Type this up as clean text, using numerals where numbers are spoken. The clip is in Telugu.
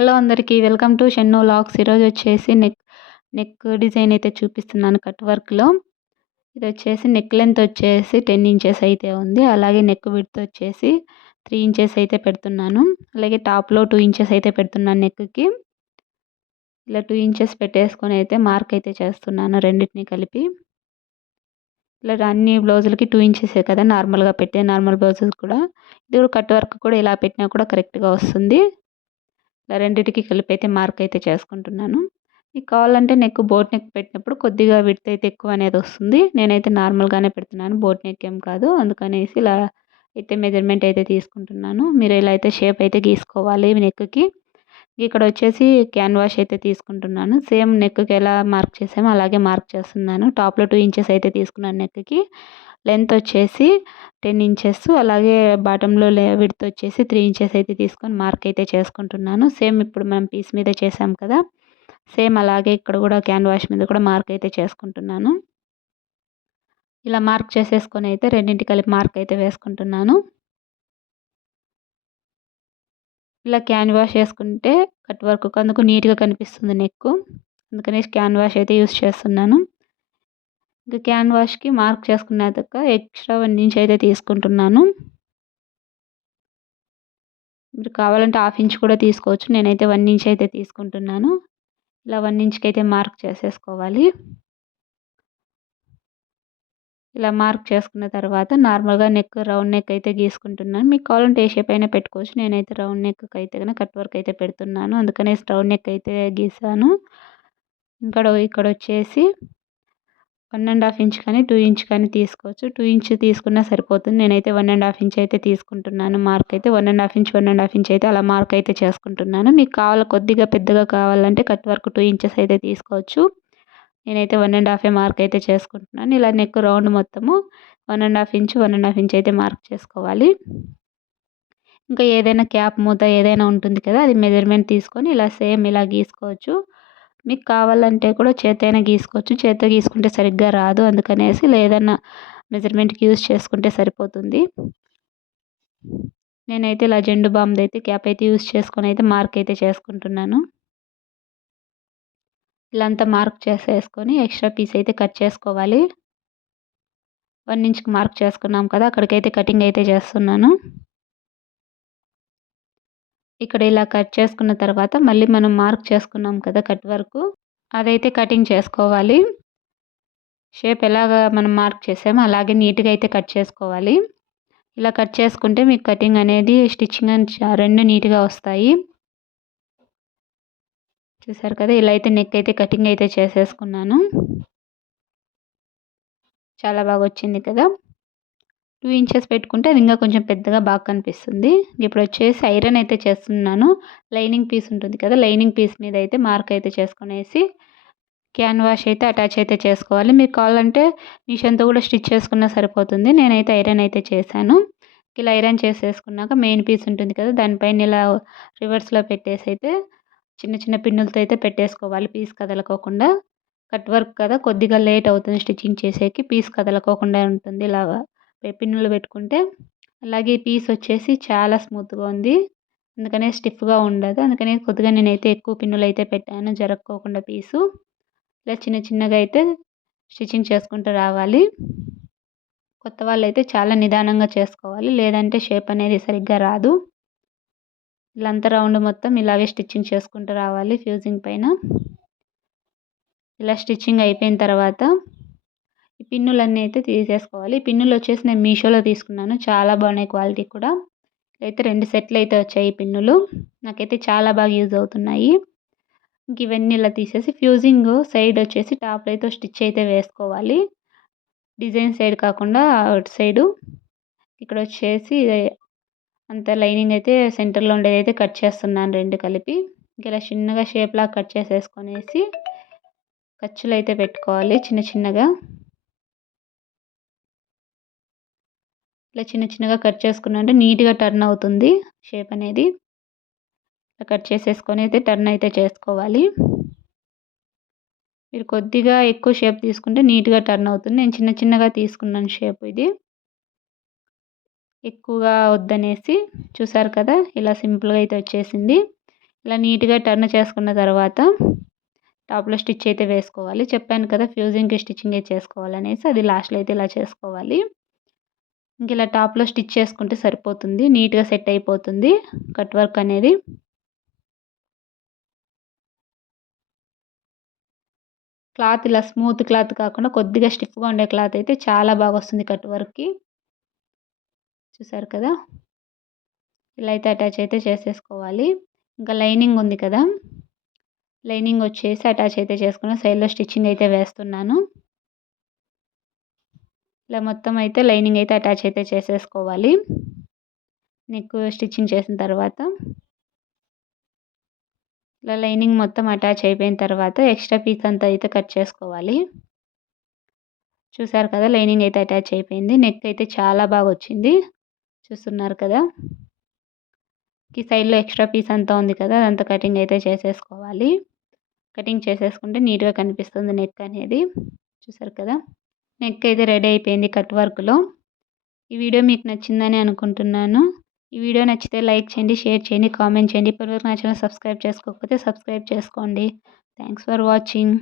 హలో అందరికీ వెల్కమ్ టు షెన్ను వ్లాగ్స్. ఈరోజు వచ్చేసి నెక్ డిజైన్ అయితే చూపిస్తున్నాను కట్ వర్క్లో. ఇది వచ్చేసి నెక్ లెంత్ వచ్చేసి 10 ఇంచెస్ అయితే ఉంది. అలాగే నెక్ విడ్త్ వచ్చేసి 3 ఇంచెస్ అయితే పెడుతున్నాను. అలాగే టాప్లో 2 ఇంచెస్ అయితే పెడుతున్నాను నెక్కి. ఇలా 2 ఇంచెస్ పెట్టేసుకొని అయితే మార్క్ అయితే చేస్తున్నాను రెండింటిని కలిపి. ఇలా అన్ని బ్లౌజులకి 2 ఇంచెసే కదా నార్మల్గా పెట్టే నార్మల్ బ్లౌజెస్ కూడా. ఇది కూడా కట్ వర్క్ కూడా ఇలా పెట్టినా కూడా కరెక్ట్గా వస్తుంది. ఇలా రెండిటికి కలిపి అయితే మార్క్ అయితే చేసుకుంటున్నాను. మీకు కావాలంటే బోట్ నెక్ పెట్టినప్పుడు కొద్దిగా విడ్త్ అయితే ఎక్కువ అనేది వస్తుంది. నేనైతే నార్మల్గానే పెడుతున్నాను, బోట్ నెక్ ఏం కాదు. అందుకనేసి ఇలా అయితే మెజర్మెంట్ అయితే తీసుకుంటున్నాను. మీరు ఇలా అయితే షేప్ అయితే గీసుకోవాలి నెక్కి. ఇక్కడ వచ్చేసి క్యాన్వాష్ అయితే తీసుకుంటున్నాను. సేమ్ నెక్కి ఎలా మార్క్ చేసామో అలాగే మార్క్ చేస్తున్నాను. టాప్లో 2 ఇంచెస్ అయితే తీసుకున్నాను నెక్కి. లెంత్ వచ్చేసి 10 ఇంచెస్, అలాగే బాటంలో విడ్త్ వచ్చేసి 3 ఇంచెస్ అయితే తీసుకొని మార్క్ అయితే చేసుకుంటున్నాను. సేమ్ ఇప్పుడు మనం పీస్ మీద చేసాం కదా, సేమ్ అలాగే ఇక్కడ కూడా క్యాన్వాష్ మీద కూడా మార్క్ అయితే చేసుకుంటున్నాను. ఇలా మార్క్ చేసేసుకొని అయితే రెండింటి కలిపి మార్క్ అయితే వేసుకుంటున్నాను. ఇలా క్యాన్వాష్ వేసుకుంటే కట్ వర్క్ అందుకు నీట్గా కనిపిస్తుంది నెక్. అందుకని క్యాన్వాష్ అయితే యూస్ చేస్తున్నాను. ఇంకా క్యాన్వాష్కి మార్క్ చేసుకున్నాక ఎక్స్ట్రా 1 ఇంచ్ అయితే తీసుకుంటున్నాను. మీరు కావాలంటే 1/2 ఇంచ్ కూడా తీసుకోవచ్చు. నేనైతే 1 ఇంచ్ అయితే తీసుకుంటున్నాను. ఇలా 1 ఇంచ్కి అయితే మార్క్ చేసేసుకోవాలి. ఇలా మార్క్ చేసుకున్న తర్వాత నార్మల్గా రౌండ్ నెక్ అయితే గీసుకుంటున్నాను. మీకు కావాలంటే ఏ షేప్ అయినా పెట్టుకోవచ్చు. నేనైతే రౌండ్ నెక్కి అయితే కనుక కట్ వర్క్ అయితే పెడుతున్నాను. అందుకనే రౌండ్ నెక్ అయితే గీసాను. ఇక్కడ వచ్చేసి 1.5 ఇంచ్ కానీ 2 ఇంచ్ కానీ తీసుకోవచ్చు. 2 ఇంచ్ తీసుకున్నా సరిపోతుంది. నేనైతే 1.5 ఇంచ్ అయితే తీసుకుంటున్నాను. మార్క్ అయితే 1.5 ఇంచ్ అయితే అలా మార్క్ అయితే చేసుకుంటున్నాను. మీకు కొద్దిగా పెద్దగా కావాలంటే కట్ వర్క్ 2 ఇంచెస్ అయితే తీసుకోవచ్చు. నేనైతే 1.5 మార్క్ అయితే చేసుకుంటున్నాను. ఇలా నెక్ రౌండ్ మొత్తము 1.5 ఇంచ్ అయితే మార్క్ చేసుకోవాలి. ఇంకా ఏదైనా క్యాప్ మూత ఏదైనా ఉంటుంది కదా, అది మెజర్మెంట్ తీసుకొని ఇలా సేమ్ ఇలా గీసుకోవచ్చు. మీకు కావాలంటే కూడా చేతైనా గీసుకోవచ్చు. చేత్తో గీసుకుంటే సరిగ్గా రాదు. అందుకనేసి ఏదైనా మెజర్మెంట్కి యూజ్ చేసుకుంటే సరిపోతుంది. నేనైతే ఇలా జెండు బామ్ది అయితే క్యాప్ అయితే యూజ్ చేసుకొని అయితే మార్క్ అయితే చేసుకుంటున్నాను. ఇలా అంతా మార్క్ చేసేసుకొని ఎక్స్ట్రా పీస్ అయితే కట్ చేసుకోవాలి. 1 ఇంచ్కి మార్క్ చేసుకున్నాం కదా, అక్కడికైతే కటింగ్ అయితే చేస్తున్నాను. ఇక్కడ ఇలా కట్ చేసుకున్న తర్వాత మళ్ళీ మనం మార్క్ చేసుకున్నాం కదా కట్ వర్క్, అదైతే కటింగ్ చేసుకోవాలి. షేప్ ఎలాగా మనం మార్క్ చేసామో అలాగే నీట్గా అయితే కట్ చేసుకోవాలి. ఇలా కట్ చేసుకుంటే మీకు కటింగ్ అనేది స్టిచ్చింగ్ రెండు నీట్గా వస్తాయి. చూసారు కదా, ఇలా అయితే నెక్ అయితే కటింగ్ అయితే చేసేసుకున్నాను. చాలా బాగా వచ్చింది కదా. 2 ఇంచెస్ పెట్టుకుంటే అది ఇంకా కొంచెం పెద్దగా బాగా కనిపిస్తుంది. ఇప్పుడు వచ్చేసి ఐరన్ అయితే చేస్తున్నాను. లైనింగ్ పీస్ ఉంటుంది కదా, లైనింగ్ పీస్ మీద అయితే మార్క్ అయితే చేసుకునేసి క్యాన్వాష్ అయితే అటాచ్ అయితే చేసుకోవాలి. మీకు కావాలంటే మిషన్తో కూడా స్టిచ్ చేసుకున్నా సరిపోతుంది. నేనైతే ఐరన్ అయితే చేశాను. ఇలా ఐరన్ చేసేసుకున్నాక మెయిన్ పీస్ ఉంటుంది కదా, దానిపైన ఇలా రివర్స్లో పెట్టేసి అయితే చిన్న చిన్న పిన్నులతో అయితే పెట్టేసుకోవాలి, పీస్ కదలకోకుండా. కట్ వర్క్ కదా, కొద్దిగా లేట్ అవుతుంది స్టిచ్చింగ్ చేసేకి, పీస్ కదలకోకుండా ఉంటుంది. ఇలా పిన్నులు పెట్టుకుంటే. అలాగే ఈ పీస్ వచ్చేసి చాలా స్మూత్గా ఉంది, అందుకనే స్టిఫ్గా ఉండదు. అందుకనే కొద్దిగా నేనైతే ఎక్కువ పిన్నులు అయితే పెట్టాను జరక్కోకుండా పీసు. ఇలా చిన్న చిన్నగా అయితే స్టిచ్చింగ్ చేసుకుంటూ రావాలి. కొత్త వాళ్ళైతే చాలా నిదానంగా చేసుకోవాలి, లేదంటే షేప్ అనేది సరిగ్గా రాదు. ఇలా అంతా రౌండ్ మొత్తం ఇలాగే స్టిచ్చింగ్ చేసుకుంటూ రావాలి ఫ్యూజింగ్ పైన. ఇలా స్టిచ్చింగ్ అయిపోయిన తర్వాత ఈ పిన్నులన్నీ అయితే తీసేసుకోవాలి. ఈ పిన్నులు వచ్చేసి నేను మీషోలో తీసుకున్నాను, చాలా బాగున్నాయి క్వాలిటీ కూడా. అయితే 2 సెట్లు అయితే వచ్చాయి ఈ పిన్నులు, నాకైతే చాలా బాగా యూజ్ అవుతున్నాయి. ఇంక ఇవన్నీ ఇలా తీసేసి ఫ్యూజింగ్ సైడ్ వచ్చేసి టాప్లో అయితే స్టిచ్ అయితే వేసుకోవాలి. డిజైన్ సైడ్ కాకుండా అవుట్ సైడు. ఇక్కడ వచ్చేసి అంత లైనింగ్ అయితే సెంటర్లో ఉండేది అయితే కట్ చేస్తున్నాను 2 కలిపి. ఇలా చిన్నగా షేప్లా కట్ చేసేసుకొనేసి ఖర్చులు అయితే పెట్టుకోవాలి చిన్న చిన్నగా. ఇలా చిన్న చిన్నగా కట్ చేసుకున్నాంటే నీట్గా టర్న్ అవుతుంది షేప్ అనేది. ఇలా కట్ చేసేసుకొని అయితే టర్న్ అయితే చేసుకోవాలి. మీరు కొద్దిగా ఎక్కువ షేప్ తీసుకుంటే నీట్గా టర్న్ అవుతుంది. నేను చిన్న చిన్నగా తీసుకున్నాను షేప్, ఇది ఎక్కువగా వద్దనేసి. చూసారు కదా, ఇలా సింపుల్గా అయితే వచ్చేసింది. ఇలా నీట్గా టర్న్ చేసుకున్న తర్వాత టాప్లో స్టిచ్ అయితే వేసుకోవాలి. చెప్పాను కదా ఫ్యూజింగ్కి స్టిచ్చింగ్ అయితే చేసుకోవాలనేసి, అది లాస్ట్లో అయితే ఇలా చేసుకోవాలి. ఇంక ఇలా టాప్లో స్టిచ్ చేసుకుంటే సరిపోతుంది, నీట్గా సెట్ అయిపోతుంది కట్ వర్క్ అనేది. క్లాత్ ఇలా స్మూత్ క్లాత్ కాకుండా కొద్దిగా స్టిఫ్గా ఉండే క్లాత్ అయితే చాలా బాగా వస్తుంది కట్ వర్క్కి. చూసారు కదా, ఇలా అయితే అటాచ్ అయితే చేసేసుకోవాలి. ఇంకా లైనింగ్ ఉంది కదా, లైనింగ్ వచ్చేసి అటాచ్ అయితే చేసుకుని సైడ్లో స్టిచ్చింగ్ అయితే వేస్తున్నాను. ఇలా మొత్తం అయితే లైనింగ్ అయితే అటాచ్ అయితే చేసేసుకోవాలి. నెక్ స్టిచ్చింగ్ చేసిన తర్వాత ఇలా లైనింగ్ మొత్తం అటాచ్ అయిపోయిన తర్వాత ఎక్స్ట్రా పీస్ అంతా అయితే కట్ చేసుకోవాలి. చూసారు కదా, లైనింగ్ అయితే అటాచ్ అయిపోయింది. నెక్ అయితే చాలా బాగా వచ్చింది, చూస్తున్నారు కదా. ఈ సైడ్లో ఎక్స్ట్రా పీస్ అంతా ఉంది కదా, అదంతా కటింగ్ అయితే చేసేసుకోవాలి. కటింగ్ చేసేసుకుంటే నీట్గా కనిపిస్తుంది నెక్ అనేది. చూసారు కదా, నెక్ అయితే రెడీ అయిపోయింది కట్ వర్క్లో. ఈ వీడియో మీకు నచ్చిందని అనుకుంటున్నాను. ఈ వీడియో నచ్చితే లైక్ చేయండి, షేర్ చేయండి, కామెంట్ చేయండి. ఇప్పటివరకు నా ఛానల్ సబ్స్క్రైబ్ చేసుకోకపోతే సబ్స్క్రైబ్ చేసుకోండి. Thanks for watching.